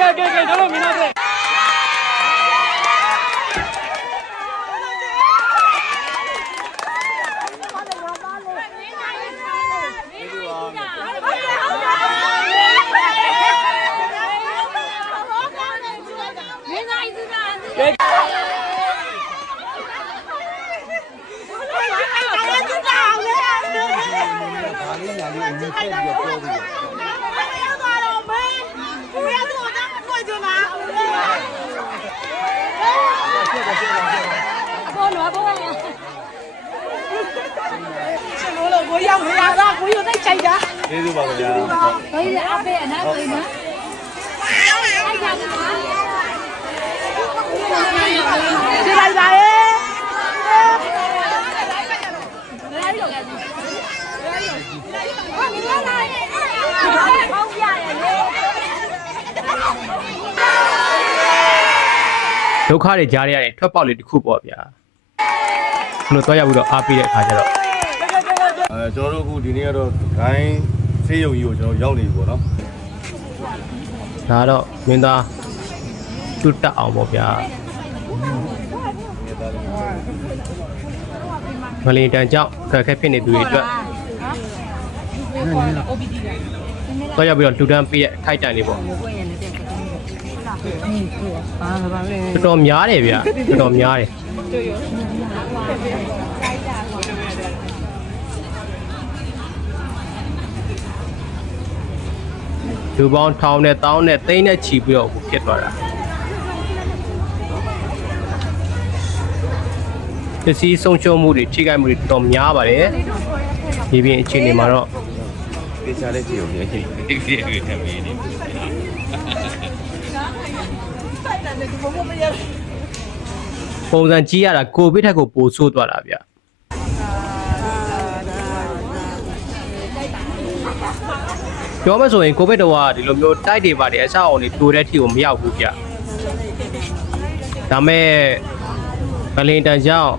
ကဲကဲကဲကျွန်တော်မြင်တော့ မင်းသားကြီးက ကဲ ဒါလေးညာလေးကိုမြင်ခဲ့ပြီးတော့ပြောပြီးတော့ ဘောနော်ဘောနော်ကိုရောက်မရတော့ကိုယူသိချိုက်တာကျေးဇူးပါခင်ဗျာဘယ်ရအဖေအနာကိုနော်အဲ့ဒါကဒီလိုက်ပါရဲ့ဒုက္ခတွေကြားရတဲ့ထွက်ပေါက်လေးတစ်ခုပေါ့ဗျာ ဘလို့တော့ရပြီးတော့အားပေးတဲ့အခါကျတော့အဲကျွန်တော်တို့အခုဒီနေ့ကတော့ဂိုင်းဆေးရုံကြီးကိုကျွန်တော်ရောက်နေပြီပေါ့နော်ဒါကတော့မင်းသားကျွတ်တက်အောင်ပေါ့ဗျာမလီတန်ကြောင့်ခက်ခဲဖြစ်နေသူတွေအတွက်တော့ရပြီးတော့လူတန်းပေးတဲ့ထိုက်တန်လေးပေါ့ တော်တော်များတယ်ဗျာတော်တော်များတယ်လူပေါင်းထောင်နဲ့တောင်းနဲ့သိန်းနဲ့ချီပြီးတော့အခုဖြစ်သွားတာပစ္စည်းဆုံးရှုံးမှုတွေထိခိုက်မှုတွေတော်တော်များပါတယ်ဒီပြင်အခြေအနေမှာတော့တေချာလေးကြည့် အောင်လေဒီဒီဒီထပ်ပြီးနေပုံစံကြည့်ရတာကိုဗစ်ထက်ကိုပိုဆိုးသွားတာဗျပြောမဆိုရင်ကိုဗစ်တော့ကဒီလိုမျိုးတိုက်တွေပါတယ်အဆောက်အအုံတွေတိုးတဲ့အထိကိုမရောက်ဘူးဗျဒါမဲ့ဗလင်တန်ကြောင့်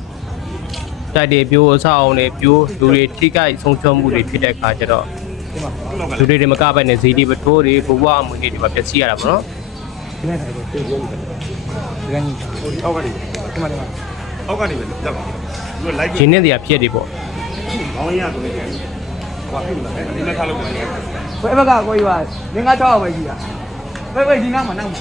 တိုက်တွေပြိုးအဆောက်အအုံတွေပြိုးလူတွေထိခိုက်ဆုံးရှုံးမှုတွေဖြစ်တဲ့အခါကျတော့လူတွေတွေမကပဲနဲ့ဇီဒီပထိုးတွေဘဝအမွေတွေဒီမှာပျက်စီးရတာပေါ့နော် ဒီနေ့ထိုင်ကိုတေးပြောပြီးဒီကနေ့ဟိုဒီအောက်ကနေဒီမှာဒီမှာအောက်ကနေပဲတက်ပါဘူးသူက live ဂျင်းနဲ့တရားဖြစ်တွေပေါ့ဘောင်းရဆိုနေတယ်ဟောဖြစ်လာတယ်ဒီနေ့ထားလို့ရတယ်ဘယ်ဘက်ကကိုယူပါငငါ6ပဲကြီးတာဘယ်ဘက်ဒီနားမှာနောက်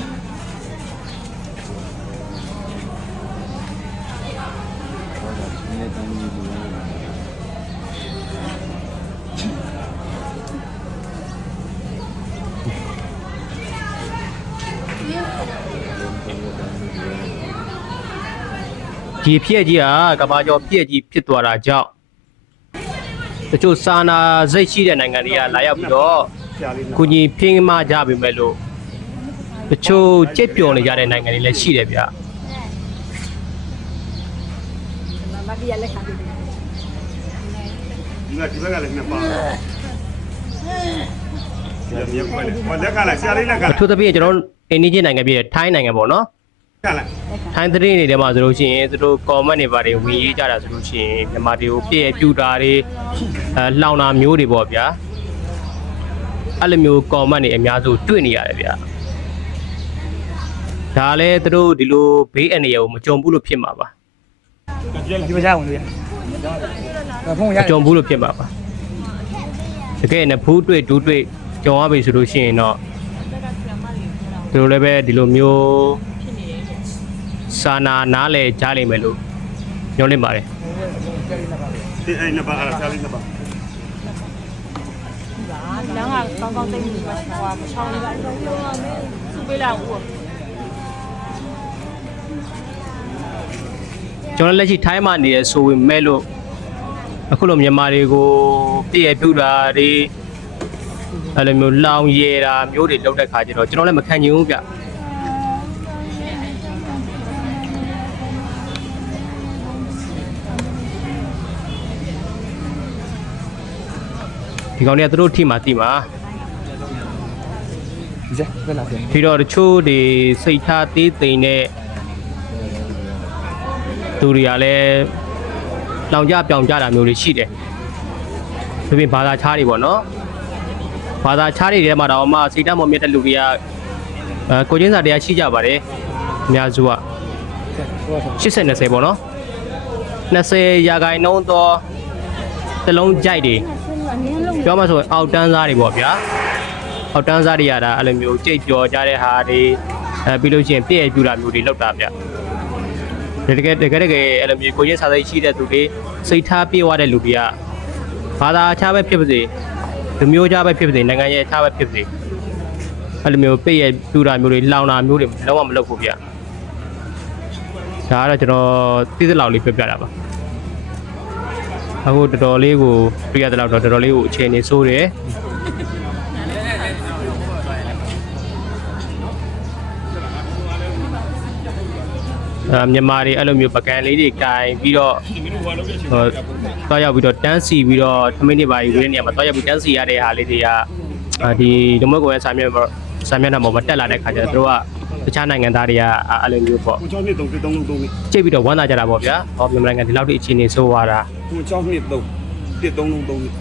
မှာဒီဖြစ်ကြီးကကဘာကျော်ပြည့်ကြီးဖြစ်သွားတာကြောင့်တချို့စာနာစိတ်ရှိတဲ့နိုင်ငံတွေကလာရောက်ပြီးတော့ဆရာလေးကုညီဖင်းမကြပြီမဲ့လို့တချို့ကြက်ပျော်နေကြတဲ့နိုင်ငံတွေလည်းရှိတယ်ဗျဒီကဒီဘက်ကလည်းနှစ်ပါဒီမြေခွဲလေဟောလက်ကလည်းဆရာလေးလက်ကလည်းအထူးသဖြင့်ကျွန်တော်တို့အိန္ဒိယနိုင်ငံပြည်ထိုင်းနိုင်ငံပေါ့နော် ကလည်းထိုင်းသတင်းတွေထဲမှာဆိုလို့ရှိရင်သူတို့ comment တွေပါတယ်ဝင်ရေးကြတာဆိုလို့ရှိရင်မြန်မာတွေကိုပြည့်ပြူတာတွေအဲလောင်တာမျိုးတွေပေါ့ဗျာအဲ့လိုမျိုး comment တွေအများစုတွေ့နေရတယ်ဗျာဒါလည်းသူတို့ဒီလိုဘေးအန္တရာယ်ကိုမကြုံဘူးလို့ဖြစ်မှာပါဒီမချဝင်လို့ရဖုန်းရမကြုံဘူးလို့ဖြစ်မှာပါတကယ်နဲ့ဘူးတွေ့ဒူးတွေ့ကြုံရပြီဆိုလို့ရှိရင်တော့သူတို့လည်းပဲဒီလိုမျိုး စာနာနားလဲကြားလိမ့်မယ်လို့ညွှန်လင့်ပါတယ်ဒီအဲ့နှစ်ပါအဲ့ဆရာလေးနှစ်ပါလမ်းကကောင်းကောင်းသိနေမှာဟိုမချောင်းလေးပါလုံးလုံးအောင်စုပေးလာဦးကျွန်တော်လက်ရှိထိုင်းမှာနေရဆိုဝင်မဲ့လို့အခုလိုမြန်မာတွေကိုပြည့်ရပြူတာတွေအဲ့လိုမျိုးလောင်ရဲတာမျိုးတွေလောက်တဲ့ခါကျတော့ကျွန်တော်လည်းမခံချင်ဘူးဗျ ဒီကောင်တွေကသူတို့ထိမှတိမှာဒီစက်ဘယ်လာပြန်ပြီးတော့တချို့တွေစိတ်ထားသေးသိမ်တဲ့သူတွေကလည်းလောင်ကြပြောင်ကြတာမျိုးတွေရှိတယ်။ဒီပြင်ဘာသာခြားတွေပေါ့နော်။ဘာသာခြားတွေထဲမှာတော့မှစိတ်ဓာတ်မမြတ်တဲ့လူတွေကအဲကိုချင်းစာတရားရှိကြပါတယ်အများစုက80 20ပေါ့နော်20ရာခိုင်နှုန်းသောတစ်လုံးကြိုက်တွေ ပြောမှဆိုရင်အောက်တန်းစားတွေပေါ့ဗျာအောက်တန်းစားတွေရတာအဲ့လိုမျိုးကြိတ်ကြော်ကြတဲ့ဟာတွေအဲပြီးလို့ရှိရင်ပြည့်ရပြူတာမျိုးတွေလောက်တာဗျတကယ်တကယ်တကယ်အဲ့လိုမျိုးကိုချင်းစာစိတ်ရှိတဲ့သူတွေစိတ်ထားပြေးသွားတဲ့လူတွေကဘာသာအခြားပဲဖြစ်ပါစေလူမျိုးခြားပဲဖြစ်ပါစေနိုင်ငံရဲ့အခြားပဲဖြစ်ပါစေအဲ့လိုမျိုးပိတ်ရပြူတာမျိုးတွေလောင်တာမျိုးတွေလုံးဝမလုပ်ဘူးဗျဒါကတော့ကျွန်တော်သိသလောက်လေးပြပြတာပါ အခုတော်တော်လေးကိုပြရတဲ့လောက်တော့တော်တော်လေးကိုအခြေအနေဆိုးတယ်အဲမြန်မာတွေအဲ့လိုမျိုးပကံလေးတွေကင်ပြီးတော့ဟိုတော့ရောက်ပြီးတော့တန်းစီပြီးတော့သမင်းတွေပါယူတဲ့နေရာမှာတော့ရောက်ပြီးတန်းစီရတဲ့ဟာလေးတွေကအာဒီဒမကွန်ရဲ့စာမျက်နှာစာမျက်နှာပေါ်မှာတက်လာတဲ့ခါကျတော့သူတို့ကတခြားနိုင်ငံသားတွေကအဲ့လိုမျိုးပေါ့ကို6နှစ်3 3လုံး3နှစ်ကြိတ်ပြီးတော့ဝမ်းသာကြတာပေါ့ဗျာဟောမြန်မာနိုင်ငံဒီလောက်ထိအခြေအနေဆိုးသွားတာ ကို6နှစ်3 1 3လုံး3နှစ်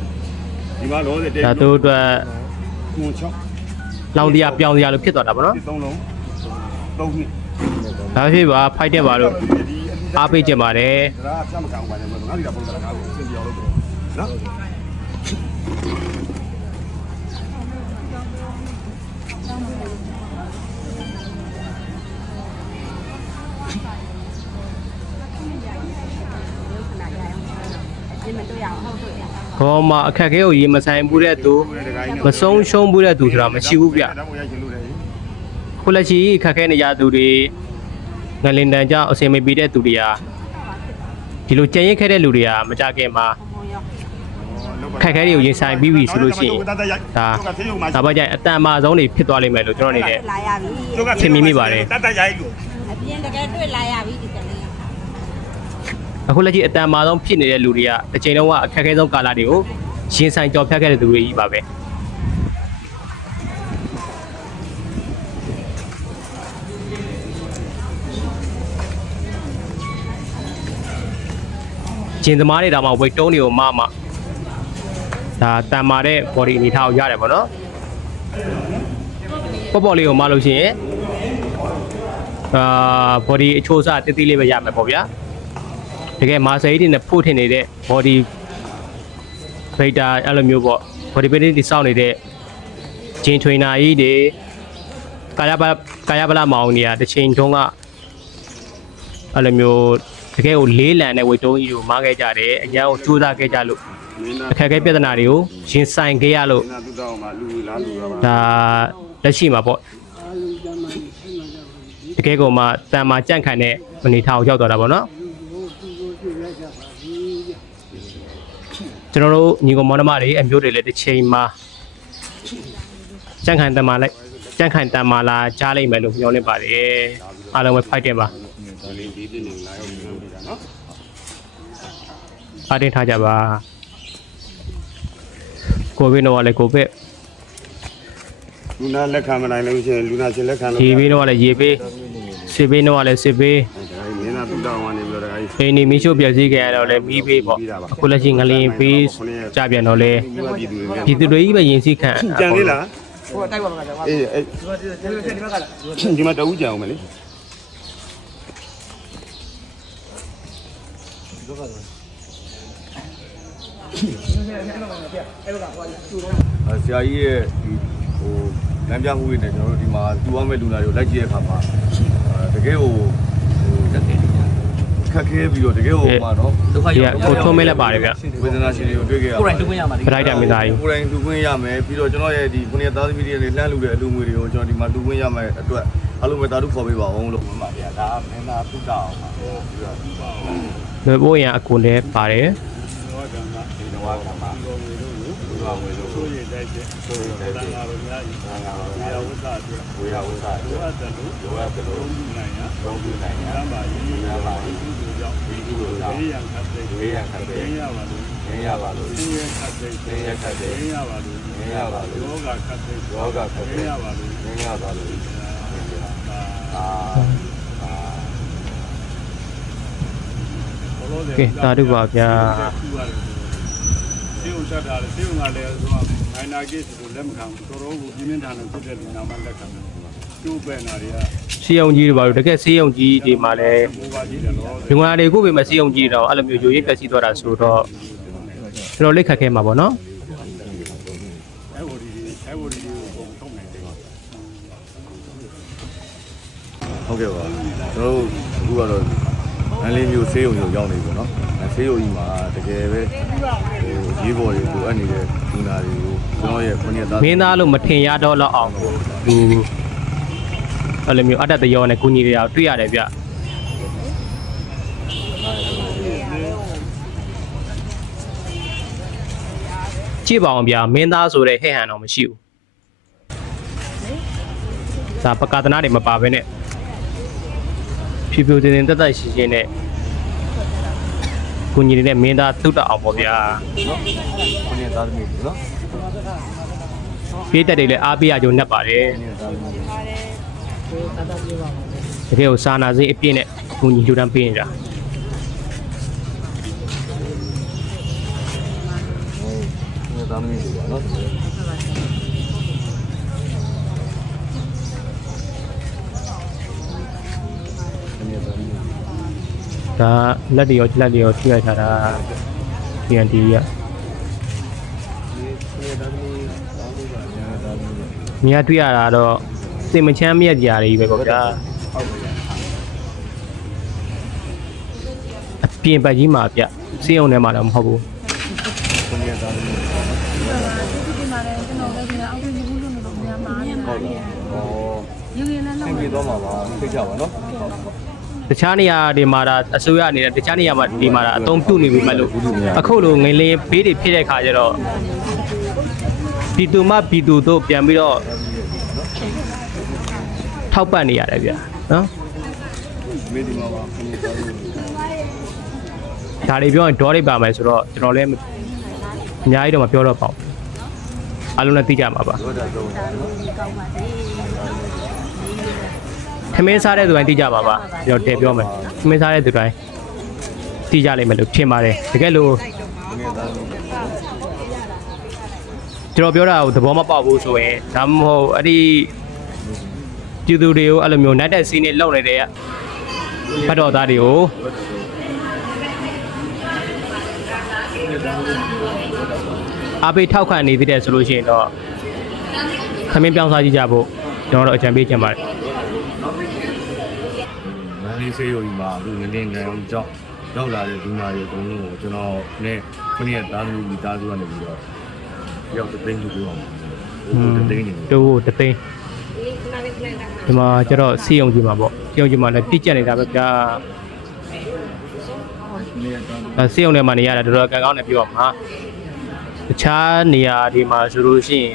ဒီမှာတော့တဲ့ဒါသူတို့အတွက်ကို6လောင်တရားပြောင်းတရားလို့ဖြစ်သွားတာပေါ့နော်1 3လုံး3နှစ်ဒါဖြစ်ပါဖိုက်တက်ပါလို့အားပေးကြပါတယ်ဒါကဆက်မကောင်ပါနဲ့ငါဒီကပုံစံကားကိုသင်ပြ အောင်လုပ်နော်ဘောမှာအခက်အခဲကိုရေမဆိုင်ဘူးတဲ့သူမဆုံးရှုံးဘူးတဲ့သူဆိုတာမရှိဘူးဗျဒါကိုရချင်လို့လေခုလက်ရှိအခက်အခဲနေကြသူတွေငလင်တန်ကြောင့်အစင်မပြေတဲ့သူတွေဟာဒီလိုကြံရင်ခဲ့တဲ့လူတွေကမကြခင်မှာခက်ခဲတွေကိုရင်ဆိုင်ပြီးပြီဆိုလို့ရှိရင်ဒါဒါပါကြရင်အတန်မာဆုံးတွေဖြစ်သွားလိမ့်မယ်လို့ကျွန်တော်အနေနဲ့လာရပြီထင်မိမိပါတယ်တတ်တတ်ရိုက်လို့အပြင်တကယ်တွေ့လာရပြီဒီကနေ့ အခုလက်ရှိအတန်မာဆုံးဖြစ်နေတဲ့လူတွေကတစ်ချိန်လုံးကအခက်အခဲဆုံးကာလတွေကိုရင်ဆိုင်ကြော်ဖြတ်ခဲ့တဲ့သူတွေကြီးပါပဲကျင်သမားတွေတောင်မှဝိတ်တုံးတွေကိုမမဒါတန်မာတဲ့ body အနေထားကိုရတယ်ပေါ့နော်ပေါ့ပေါ့လေးကိုမလို့ရှိရင်အာ body အချိုးအစားတိတိလေးပဲရမယ်ပေါ့ဗျာ တကယ်မာဆယ်ကြီးတွေနဲ့ဖို့ထင်နေတဲ့ body builder အဲ့လိုမျိုးပေါ့ body building တွေစောင့်နေတဲ့ gym trainer ကြီးတွေကာယပကာယပလမောင်တွေကတစ်ချိန်တုန်းကအဲ့လိုမျိုးတကယ်ကိုလေးလံတဲ့ weight တုံးကြီးကိုမားခဲ့ကြတယ်အញ្ញကိုစူးစမ်းခဲ့ကြလို့မင်းသားအခက်အခဲပြဿနာတွေကိုရင်ဆိုင်ခဲ့ရလို့မင်းသားသူတောင်းမှာလူလားလူလားပါဒါလက်ရှိမှာပေါ့တကယ်ကိုမှတန်မာကြန့်ခံတဲ့အနေထားကိုရောက်သွားတာပေါ့နော် ကျွန်တော်တို့ညီကောင်မောင်နှမတွေအမျိုးတွေလည်းတစ်ချိန်မှာကြန့်ခံတန်မာလိုက်ကြန့်ခံတန်မာလာကြားလိုက်မယ်လို့ပြောနေပါတယ်အားလုံးပဲဖိုက်တယ်ပါဒါလေးဒီဒီနေလာရောက်ပြီးလုပ်နေတာနော်အားတင်းထားကြပါကိုဗစ်တော့လည်းကိုဗစ်လူနာလက်ခံမနိုင်လို့ရှိရင်လူနာရှင်လက်ခံလို့ရေဘေးတော့လည်းရေဘေးစစ်ဘေးတော့လည်းစစ်ဘေးဒါကြီးမင်းသားသူတောင်းကနေပြီးတော့ဒါကြီး အိမ်နေမီးရှို့ပြည့်စည်ခဲ့ရတော့လဲမီးပေးပေါ့အခုလက်ရှိငလင်ပေးကြပြန်တော့လဲဒီမှာပြည်သူတွေပြည်သူတွေကြီးပဲရင်စည်းခံကြံသေးလားဟိုတိုက်ပါမှာကွာအေးအေးဒီဘက်ကလာဒီမှာတအူးကြံအောင်မလေးဆရာကြီးရဲ့ဒီဟိုလမ်းပြမှုတွေနဲ့ကျွန်တော်တို့ဒီမှာတူအောင်မဲ့လူနာတွေကိုလိုက်ကြည့်တဲ့အခါမှာတကယ်ကိုဟိုတက်တယ် ခက်ခဲပြီးတော့တကယ်ကိုမှာနော်ဒုက္ခဒီရောကကိုထုံးမဲလက်ပါတယ်ဗျဝေဒနာရှင်တွေကိုတွေ့ခဲ့ရကိုယ်တိုင်တွေ့ခွင့်ရမှာလေပရိုက်တာမိသားကြီးကိုယ်တိုင်လူခွင့်ရမယ်ပြီးတော့ကျွန်တော်ရဲ့ဒီခုနှစ်သားသမီးတွေနဲ့လှမ်းလူတဲ့အလူငွေတွေကိုကျွန်တော်ဒီမှာလူခွင့်ရမယ်အတွက်အလုံးမဲ့တာတို့ခေါ်ပေးပါအောင်လို့မှပါဗျာဒါမင်းသားပုဒ္ဒါအောင်ပါပြီးတော့လွယ်ဖို့ရန်အကူလည်းပါတယ်ဒီတော့ကမှာဘုရားဝေလို့ဆိုရင်တိုက်တဲ့ဆိုရင်တိုက်တဲ့ငါတို့များဤငါတို့များဝိသအတွက်ဝေယဝိသအတွက်လိုအပ်တယ်လို့လိုအပ်တယ်လို့နိုင်ရသုံးပြနိုင်ရမ်းပါရင်းရပါဒီလို ကြောင့်ဒီလိုကြောင့်ဝေယံခတ်တဲ့ဝေယံခတ်တဲ့ရပါလို့ရပါလို့ဆင်းရဲခတ်တဲ့ရခတ်တဲ့ရပါလို့ရပါလို့ယောဂခတ်တဲ့ယောဂခတ်တဲ့ရပါလို့ရပါလို့အာကဲတာတို့ပါဗျာစေုံချက်တာလေစေုံကလည်းဆိုတော့နိုင်နာကိစ္စကိုလက်မခံဘူးတော်တော်ကိုပြင်းပြင်းထန်ထန်ဖြစ်တဲ့လူနာမှလက်ခံတယ် ကျိုးပယ်နာတွေကစီယုံကြီးတွေပါလို့တကယ်စီယုံကြီးတွေမှာလည်းမိုးပါကြီးတယ်နော်လူငါတွေကိုပဲမစီယုံကြီးတော့အဲ့လိုမျိုးယူရင်းပျက်စီးသွားတာဆိုတော့ကျွန်တော်လက်ခတ်ခဲမှာပေါ့နော်အဲဝဒီအဲဝဒီကိုပုံထုတ်နိုင်တယ်ဟုတ်ကဲ့ပါကျွန်တော်တို့အခုကတော့မန္တလေးမြို့ဆေးရုံကိုရောက်နေပြီပေါ့နော်အဲဆေးရုံကြီးမှာတကယ်ပဲဟိုရေးပေါ်တွေကိုအပ်နေတဲ့လူနာတွေကိုကျွန်တော်ရဲ့ခொနည်းသားမင်းသားလို့မထင်ရတော့လောက်အောင်ကိုသူ အဲ့လိုမျိုးအတ္တတရောနဲ့ကုညီတွေကတွေ့ရတယ်ဗျကြည့်ပါအောင်ဗျာမင်းသားဆိုတဲ့ဟဲ့ဟန်တော့မရှိဘူးဒါပကာသနာတွေမပါဘဲနဲ့ဖြူဖြူတင်တင်တက်တက်ရှိရှိနဲ့ကုညီတွေနဲ့မင်းသားသုတအောင်ပေါ့ဗျာခொနည်းသားသမီးတွေနော်ပြေးတက်တွေလည်းအားပေးရကြုံနဲ့ပါတယ်ခொနည်းသားသမီး တွေတကယ်ကိုစာနာစိတ်အပြည့်နဲ့ကုညီလူတန်းပေးနေတာခொနည်းသားသမီးတွေပါနော်ခொနည်းသားသမီးတွေဒါလက်တွေရောလက်တွေရောထိရိုက်ထားတာ TNT ရမြားတွေ့ရတာတော့ စိတ်မချမ်းမြေ့ကြရည်ပဲပေါ့ဗျာအပြင်ပတ်ကြီးမှာဗျစေးုံထဲမှာတော့မဟုတ်ဘူးခொနည်းသားသမီးတွေဒီမှာလည်းကျွန်တော်လည်းဒီအောက်ကိုယူလို့လို့များမှာနေတာလေဟောယူရင်လည်းသလောက်င်ပြေတော့မှာပါသိကြပါနော်တခြားနေရာတွေမှာဒါအစိုးရအနေနဲ့တခြားနေရာမှာဒီမှာဒါအသုံးပြုနေပြီမဲ့လို့အခုလိုငလင်းဘေးတွေဖြစ်တဲ့ခါကျတော့ပြည်သူမှပြည်သူတို့ပြန်ပြီးတော့ ထောက်ပံ့နေရတယ်ဗျနော်မေဒီမှာပါခொနည်းသားသမီးတွေဒါတွေပြောရင်ဒေါ်ရိပ်ပါမယ်ဆိုတော့ကျွန်တော်လည်းအများကြီးတော့မပြောတော့ပါဘူးအားလုံးလည်းသိကြမှာပါတော့တာတော့နော်ထမင်းစားတဲ့သူတိုင်းသိကြပါပါကျွန်တော်တည်ပြောမယ်ထမင်းစားတဲ့သူတိုင်းသိကြလိမ့်မယ်လို့ထင်ပါတယ်တကယ်လို့ခொနည်းသားသမီးတွေကျွန်တော်ပြောတာကိုသဘောမပေါက်ဘူးဆိုရင်ဒါမှမဟုတ်အဲ့ဒီ ပြည်သူတွေကိုအဲ့လိုမျိုးနိုင်တဲ့စီးနေလောက်နေတဲ့ဖတ်တော်သားတွေကိုအားပေးထောက်ခံနေသေးတယ်ဆိုလို့ရှိရင်တော့ခမင်းပြောင်းစားကြည့်ကြဖို့ကျွန်တော်တို့အကြံပေးချင်ပါတယ်မန္တလေးဆေးရုံကြီးမှာအခုငလင်းကံကြောင့်ရောက်လာတဲ့ဒီမာတွေအကုန်လုံးကိုကျွန်တော်နဲ့ခொနည်းသားသမီးမိသားစုကနေပြီးတော့ရောက်တဲ့သိန်းလူပြောအောင်ဟိုတဲ့သိန်းနေတူတသိန်း ဒီမှာကျတော့စီယုံကြီးမှာပေါ့စီယုံကြီးမှာလည်းပြည့်ကျက်နေတာပဲဗျာအဲစီယုံထဲမှာနေရတာတော်တော်ကံကောင်းတယ်ပြောမှာတခြားနေရာဒီမှာဆိုလို့ရှိရင်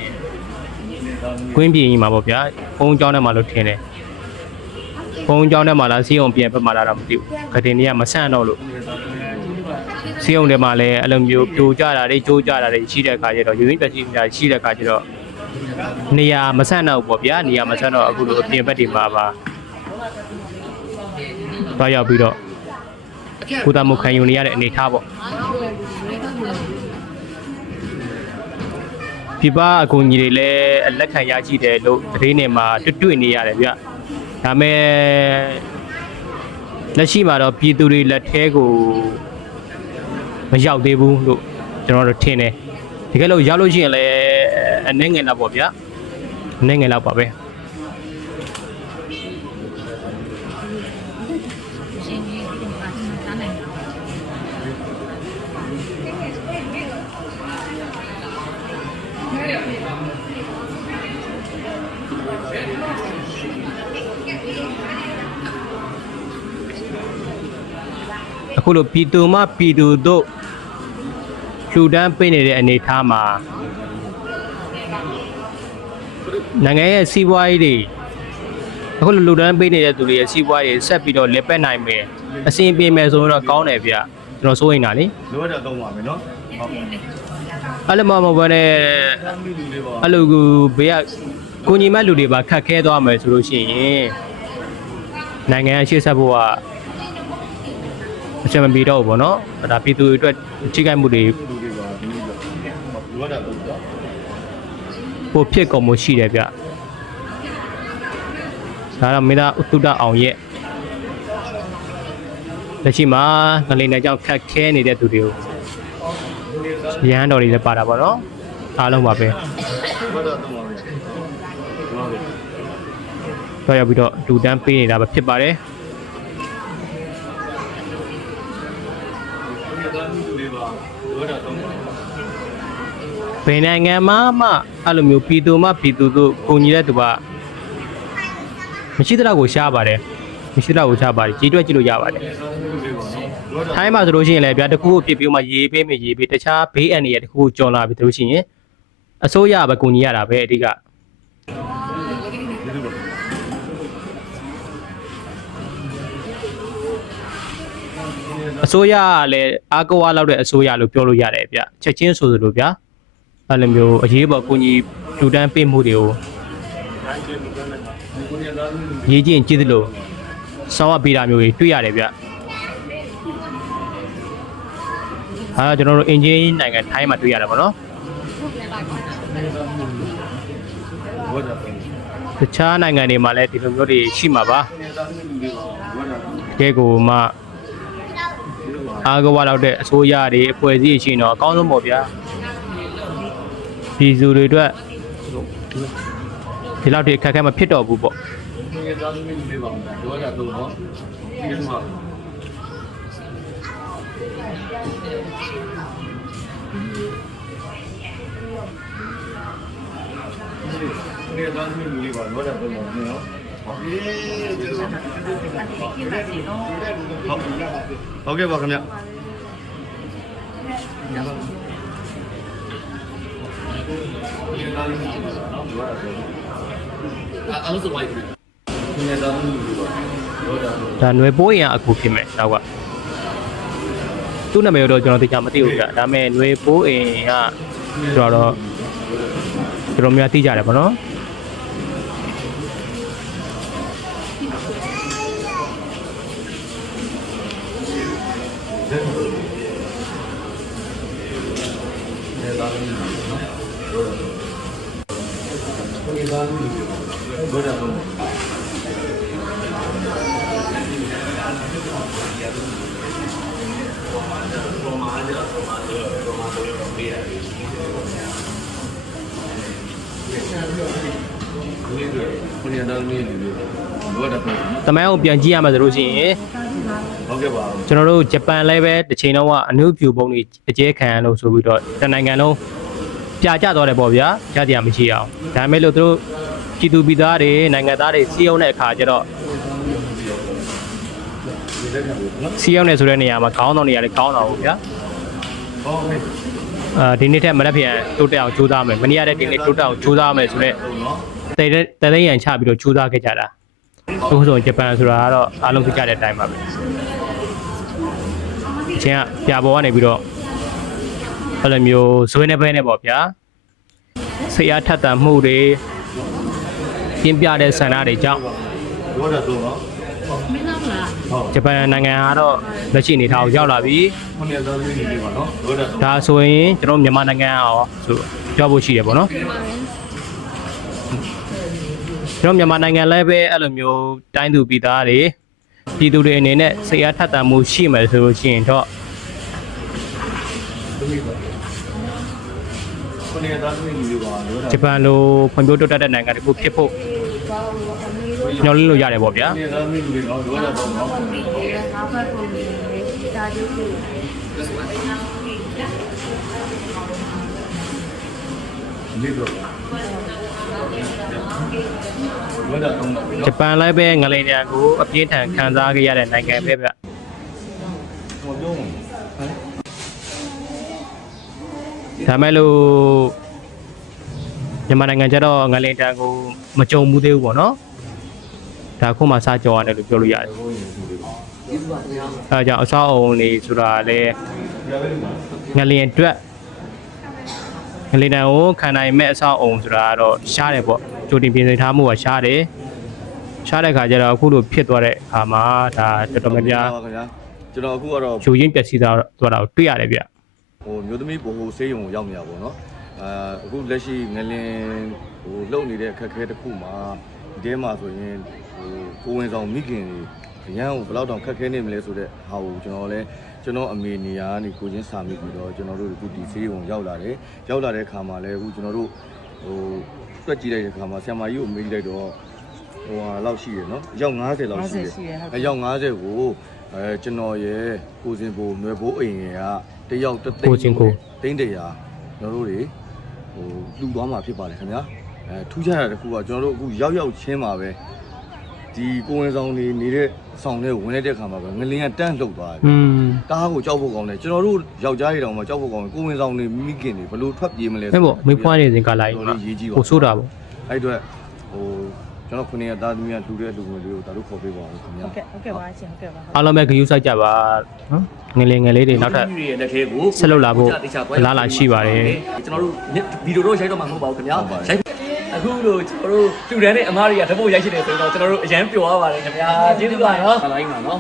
ကွင်းပြင်ကြီးမှာပေါ့ဗျာဘုံကျောင်းထဲမှာလို့ထင်တယ်ဘုံကျောင်းထဲမှာလားစီယုံပြင်ဘက်မှာလားတော့မသိဘူးကတင်တွေကမဆန့်တော့လို့စီယုံထဲမှာလည်းအဲ့လိုမျိုးပြိုကျတာတွေကျိုးကျတာတွေရှိတဲ့အခါကျတော့ယူရင်းပက်စီတာရှိတဲ့အခါကျတော့ နေရာမဆန့်တော့ဘူးပေါ့ဗျာနေရာမဆန့်တော့အခုလိုအပြင်ဘက်တွေမှာပါတော့ရောက်ပြီးတော့ကုသမှုခံယူနေရတဲ့အနေအထားပေါ့ပြပအကူကြီးတွေလည်းလက်ခံရရှိတယ်လို့သတင်းတွေမှာတွေ့တွေ့နေရတယ်ဗျဒါမဲ့လက်ရှိမှာတော့ပြည်သူတွေလက်ထဲကိုမရောက်သေးဘူးလို့ကျွန်တော်တို့ထင်တယ် တကယ်လို့ရောက်လို့ရှိရင်လည်းအနေငယ်တော့ပေါ့ဗျာအနေငယ်တော့ပါပဲအခုလိုပြည်သူမှပြည်သူတို့ လှူဒန်းပေးနေတဲ့အနေအထားမှာနိုင်ငံရဲ့စီးပွားရေးတွေအခုလိုလှူဒန်းပေးနေတဲ့သူတွေရဲ့စီးပွားရေးဆက်ပြီးတော့လက်ပတ်နိုင်မယ်အစီအပြေမယ်ဆိုရင်တော့ကောင်းတယ်ဗျကျွန်တော်စိုးရင်တာလေလိုအပ်တာတော့ပါမယ်နော်ဟုတ်အဲ့လိုမှမဟုတ်ဘဲနဲ့သမီးလူလေးပါအဲ့လိုကိုဘေးကကိုညီမလူတွေပါခတ်ခဲသွားမယ်ဆိုလို့ရှိရင်နိုင်ငံအရှိတ်ဆက်ဖို့ကအချက်မပြီးတော့ဘူးဗောနော်ဒါပြည်သူတွေအတွက်ချိကိုက်မှုတွေလူလေးပါဒီလို လိုအပ်တာတော့ပိုဖြစ်ကုန်မှုရှိတယ်ဗျဒါတော့မင်းသားဥတုဒအောင်ရဲ့လက်ရှိမှာငလိန်နယ်ကြောင့်ခက်ခဲနေတဲ့သူတွေကိုရဟန်းတော်တွေလည်းပါတာပေါ့နော်အားလုံးပါပဲတော့ရောက်ပြီးတော့ဒူတန်းပေးနေတာပဲဖြစ်ပါတယ် ဘယ်နိုင်ငံမှာမှအဲ့လိုမျိုးပြည်သူမှပြည်သူတို့ကိုညီတဲ့သူကမရှိတဲ့တော့ကိုရှားပါတယ်မရှိတဲ့တော့ကိုရှားပါတယ်ကြီးတွက်ကြည့်လို့ရပါတယ်ထိုင်းမှာဆိုလို့ရှိရင်လည်းဗျာတခုခုဖြစ်ပြီးမှရေးပေးမယ်ရေးပေးတခြားဘေးအန္တရာယ်တခုခုကြော်လာပြီဆိုလို့ရှိရင်အစိုးရပဲကိုညီရတာပဲအဓိကအစိုးရကလည်းအားကိုးအားလောက်တဲ့အစိုးရလို့ပြောလို့ရတယ်ဗျချက်ချင်းဆိုသလိုဗျ အဲ့လိုမျိုးအရေးပေါ်ကိုကြီးလူတန်းပေးမှုတွေကိုရေးချင်းကြည့်သလိုဆောင်းရပေးတာမျိုးတွေတွေ့ရတယ်ဗျအားကျွန်တော်တို့အင်ဂျင်နိုင်ငံထိုင်းမှာတွေ့ရတယ်ဗောနော်တခြားနိုင်ငံတွေမှာလည်းဒီလိုမျိုးတွေရှိမှာပါတကယ်ကိုမှအားကဝါလောက်တဲ့အစိုးရတွေအဖွဲ့အစည်းရှိရင်တော့အကောင်းဆုံးပေါ့ဗျာ ပြည်သူတွေအတွက်ဒီလောက်တွေအခက်အခဲမဖြစ်တော့ဘူးပေါ့ဟုတ်ကဲ့ပါခင်ဗျ အားလုံးစဝိုင်းပြီဒီနေ့သားသမီးတွေပါရောတာ ဒါຫນွယ်ပိုးရင်အခုဖြစ်မယ်နောက်ကသူ့နာမည်တော့ကျွန်တော်သိချာမသိဘူးကြာဒါပေမဲ့ຫນွယ်ပိုးအိမ်ကဆိုတော့ကျွန်တော်များသိကြတယ်ဗောနော် ရောတာတော့ခုနကသားသမီးတွေရောတာတော့တမန်ကိုပြန်ကြည့်ရမှာဆိုလို့ရှိရင်ဟုတ်ကဲ့ပါကျွန်တော်တို့ဂျပန်လည်းပဲတစ်ချိန်တော့ကအနုပြူပုံတွေအကျဲခံရလို့ဆိုပြီးတော့တနိုင်ငံလုံး ပြာကျသွားတယ်ပေါ့ဗျာကြားတရားမရှိအောင်ဒါပေမဲ့လို့သူတို့ပြည်သူပြည်သားတွေနိုင်ငံသားတွေစီးအောင်တဲ့အခါကျတော့စီးအောင်နေဆိုတဲ့နေရာမှာခေါင်းဆောင်နေရာလည်းခေါင်းဆောင်ဘူးဗျာဟုတ်ကဲ့အာဒီနေ့ထက်မနက်ဖြန်တိုးတက်အောင်ကြိုးစားမယ်မနေ့ကတည်းကဒီနေ့တိုးတက်အောင်ကြိုးစားမယ်ဆိုတော့နော်တည်တဲ့တည်တဲ့ရန်ချပြီးတော့ကြိုးစားခဲ့ကြတာအခုဆိုရင်ဂျပန်ဆိုတာကတော့အားလုံးသိကြတဲ့အတိုင်းပါပဲအချင်းကပြပေါ်ကနေပြီးတော့ အဲ့လိုမျိုးဇွဲနေပဲနေပေါ့ဗျာဆေးရထက်တန်မှုတွေပြင်းပြတဲ့ဆန္ဒတွေကြောင့်ရောတာတော့နော်ဟုတ်ဂျပန်နိုင်ငံကတော့လက်ရှိအနေအထားကိုရောက်လာပြီခုနကသားသမီးတွေပါနော်ရောတာတော့ဒါဆိုရင်ကျွန်တော်မြန်မာနိုင်ငံရောဆိုကြောက်ဖို့ရှိတယ်ပေါ့နော်ကျွန်တော်မြန်မာနိုင်ငံလည်းပဲအဲ့လိုမျိုးတိုင်းသူပြည်သားတွေပြည်သူတွေအနေနဲ့စိတ်အားထက်သန်မှုရှိမယ်ဆိုလို့ရှိရင်တော့ခု နကသားသမီးတွေပါရောတာဂျပန်လိုဖွံ့ဖြိုးတိုးတက်တဲ့နိုင်ငံတစ်ခုဖြစ်ဖို့ညှော်လင့်လို့ရတယ်ပေါ့ဗျာခုနကသားသမီးတွေနော်ရောတာတော့နော်ငါဘက်ကိုနေဒါဒီကိုဒီတော့ရောတာတော့ဂျပန်လည်းပဲငလိန်တန်ကိုအပြင်းထန်ခံစားခဲ့ရတဲ့နိုင်ငံပဲဗျ ဒါမဲ့လို့မြန်မာနိုင်ငံကျတော့ငလိန်တန်ကိုမကြုံဘူးသေးဘူးပေါ့နော်ဒါခုမှစကြောရတယ်လို့ပြောလို့ရတယ်အဲဒါကြောင့်အဆောက်အအုံတွေဆိုတာလည်းငလျင်အတွက်ငလျင်တန်ကိုခံနိုင်မဲ့အဆောက်အအုံဆိုတာကတော့ရှားတယ်ပေါ့ကြိုတင်ပြင်ဆင်ထားမှုကရှားတယ်ရှားတဲ့ခါကျတော့အခုလိုဖြစ်သွားတဲ့အခါမှာဒါတော်တော်များများပါခင်ဗျာကျွန်တော်အခုကတော့ယူရင်းပျက်စီးသွားသွားတာကိုတွေ့ရတယ်ဗျ ဟိုမျိုးသမီးဘိုဟိုဆေးရုံကိုရောက်နေတာပေါ့နော်အာအခုလက်ရှိငလင်ဟိုလှုပ်နေတဲ့အခက်အခဲတစ်ခုမှာဒီထဲမှာဆိုရင်ဟိုကိုဝင်ဆောင်မိခင်တွေအရန်ကိုဘယ်လောက်တောင်ခက်ခဲနေမလဲဆိုတဲ့ဟာကိုကျွန်တော်လည်းကျွန်တော်အမေနေရာကနေကိုချင်းစာမိပြီးတော့ကျွန်တော်တို့အခုဒီဆေးရုံရောက်လာတယ်ရောက်လာတဲ့ခါမှာလည်းအခုကျွန်တော်တို့ဟိုတွက်ကြည့်လိုက်တဲ့ခါမှာဆရာမကြီးကိုမေးကြည့်လိုက်တော့ဟိုဟာလောက်ရှိရနော်ရောက်90လောက်ရှိတယ်အဲရောက်90ကိုအဲကျွန်တော်ရဲ့ကိုစင်ဘိုနွယ်ဘိုးအိမ်က တယောက်တစ်သိန်းသိန်းတရာကျွန်တော်တို့တွေဟိုလူသွားမှာဖြစ်ပါတယ်ခင်ဗျာအဲထူးခြားတာတစ်ခုကကျွန်တော်တို့အခုရောက်ရောက်ချင်းပါပဲဒီကိုဝင်ဆောင်နေနေတဲ့ဆောင်ထဲကိုဝင်လိုက်တဲ့ခါမှာပဲငလင်းကတန့်လှုပ်သွားတယ်อืมကားကိုကြောက်ဖို့ကောင်းတယ်ကျွန်တော်တို့ယောက်ျားတွေတောင်မှကြောက်ဖို့ကောင်းတယ်ကိုဝင်ဆောင်နေမိခင်တွေဘလို့ထွက်ပြေးမလဲအဲ့ပေါ့မိဖွားနေစဉ်ကာလာကြီးမှာရေးကြီးပါ ကိုဆိုးတာပေါ့ အဲ့အတွက်ဟို ကျွန်တော်ခုနေရသားသမီးကလှူတဲ့လူငယ်လေးကိုဒါတို့ခေါ်ပေးပါဦးခင်ဗျာဟုတ်ကဲ့ဟုတ်ကဲ့ပါရှင်ဟုတ်ကဲ့ပါအားလုံးပဲဂရုစိုက်ကြပါနော်ငယ်လေးငယ်လေးတွေနောက်ထပ်လူတွေရဲ့လက်ထဲကိုဆက်လုပ်လာဖို့အလားအလာရှိပါတယ်ကျွန်တော်တို့ဗီဒီယိုတော့ရိုက်တော့မှာမဟုတ်ပါဘူးခင်ဗျာရိုက်အခုလို့ကျွန်တော်တို့တူတန်းနဲ့အမားတွေကဓပုတ်ရိုက်ရှိတယ်ဆိုတော့ကျွန်တော်တို့အရန်ပျော်ရပါတယ်ခင်ဗျာကျေးဇူးပါနော်ခလိုက်ပါနော်